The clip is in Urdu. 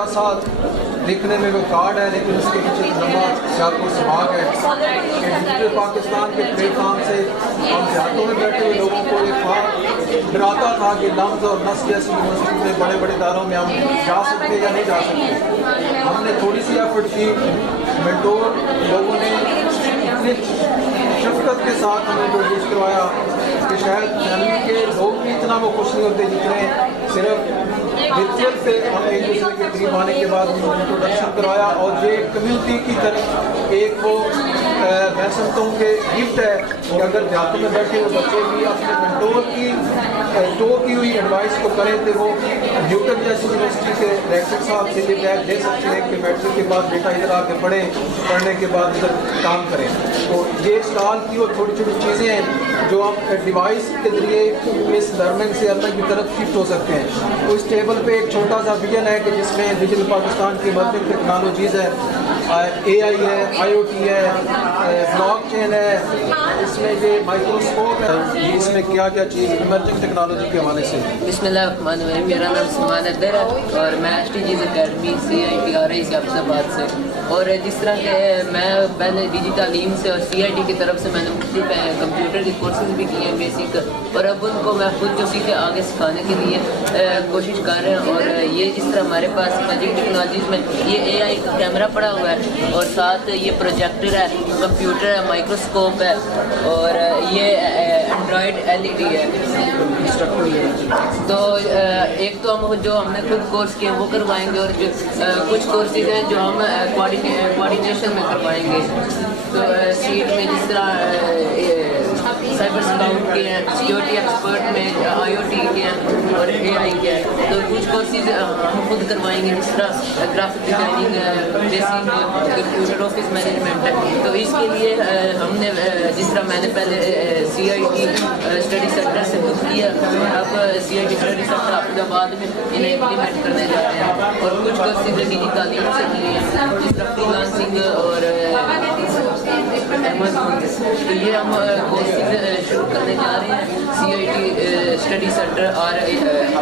چھوٹا سا لکھنے میں وہ کارڈ ہے لیکن اس کے پیچھے لمبا سیاق و سباق ہے کہ ڈیجیٹل پاکستان کے پلیٹ فارم سے ہم دیہاتوں میں بیٹھے ہوئے لوگوں کو ایک خواب ڈراتا تھا کہ لمز اور نسل جیسی یونیورسٹی میں بڑے بڑے اداروں میں ہم جا سکتے یا نہیں جا سکتے. ہم نے تھوڑی سی ایفرٹ کی, مینٹور لوگوں نے اتنی شفقت کے ساتھ ہمیں انٹروڈیوس کروایا کہ شاید فیملی کے لوگ بھی اتنا وہ خوش نہیں ہوتے جتنے صرف ورچوئل پہ ہم ایک دوسرے کے قریب آنے کے بعد انٹروڈکشن کروایا. اور یہ کمیونٹی کی طرف ایک وہ میں سمجھتا ہوں کہ گفٹ ہے کہ اگر دیہاتوں میں بیٹھے ہوئے بچے بھی اپنے مینٹور کی جو کی ہوئی ایڈوائس کو کریں تو وہ نیوٹن جیسی یونیورسٹی کے ریکٹر صاحب سے یہ بیچ دے سکتے ہیں کہ میٹرک کے بعد بیٹا ادھر آ کے پڑھنے کے بعد ادھر کام کریں. تو یہ سال کی وہ چھوٹی چھوٹی چیزیں ہیں جو ہم ڈیوائس کے ذریعے اس لرننگ سے الگ کی طرف شفٹ ہو سکتے ہیں. تو اس ٹیبل پہ ایک چھوٹا سا ویژن ہے کہ جس میں ڈیجیٹل پاکستان کی ایمرجنگ ٹیکنالوجیز ہے, اے آئی ہے, آئی او ٹی ہے, بلاک چین ہے, اس میں یہ مائکروسکوپ ہے, اس میں کیا کیا چیز ایمرجنگ ٹیکنالوجی کے حوالے سے. بسم اللہ الرحمن الرحیم. میرا نام سلمان اکبر ہے اور میں S T G's academy CIT آ رہی حافظ آباد سے. اور جس طرح کہ میں پہلے ڈیجی تعلیم سے اور CIT کی طرف سے میں نے مختلف کمپیوٹر کے کورسز بھی کیے ہیں بیسک, اور اب ان کو میں خود جو سیکھے آگے سکھانے کے لیے کوشش کر رہے ہیں. اور یہ جس طرح ہمارے پاس ایمرجنگ ٹیکنالوجیز میں یہ AI کا کیمرہ پڑا ہوا ہے اور ساتھ یہ پروجیکٹر ہے, کمپیوٹر ہے, مائکروسکوپ ہے اور یہ اینڈرائڈ LED ہے. تو ایک تو ہم نے خود کورس کیا وہ کروائیں گے, اور جو کچھ کورسز ہیں جو ہم کوآرڈینیشن میں کروائیں گے. تو سیٹ میں جس طرح سائبر سکاؤٹ کے ہیں, سیکیورٹی ایکسپرٹ میں IoT کے ہیں اور AI کے ہیں. تو کچھ کورسز ہم خود کروائیں گے جس طرح graphic designing, basic computer office management ہے. تو اس کے لیے ہم نے جس طرح میں نے پہلے CIT اسٹڈی سینٹر سے بک کیا, اب CIT اسٹڈی سینٹر حافظ آباد میں انہیں امپلیمنٹ کرنے جا رہے ہیں. اور کچھ کورسز ڈیجی تعلیم سے کیے ہیں جس طرح فری لانسنگ اور Amazon. تو یہ ہم کورسز شروع کرنے جا رہے ہیں CIT اسٹڈی سینٹر. اور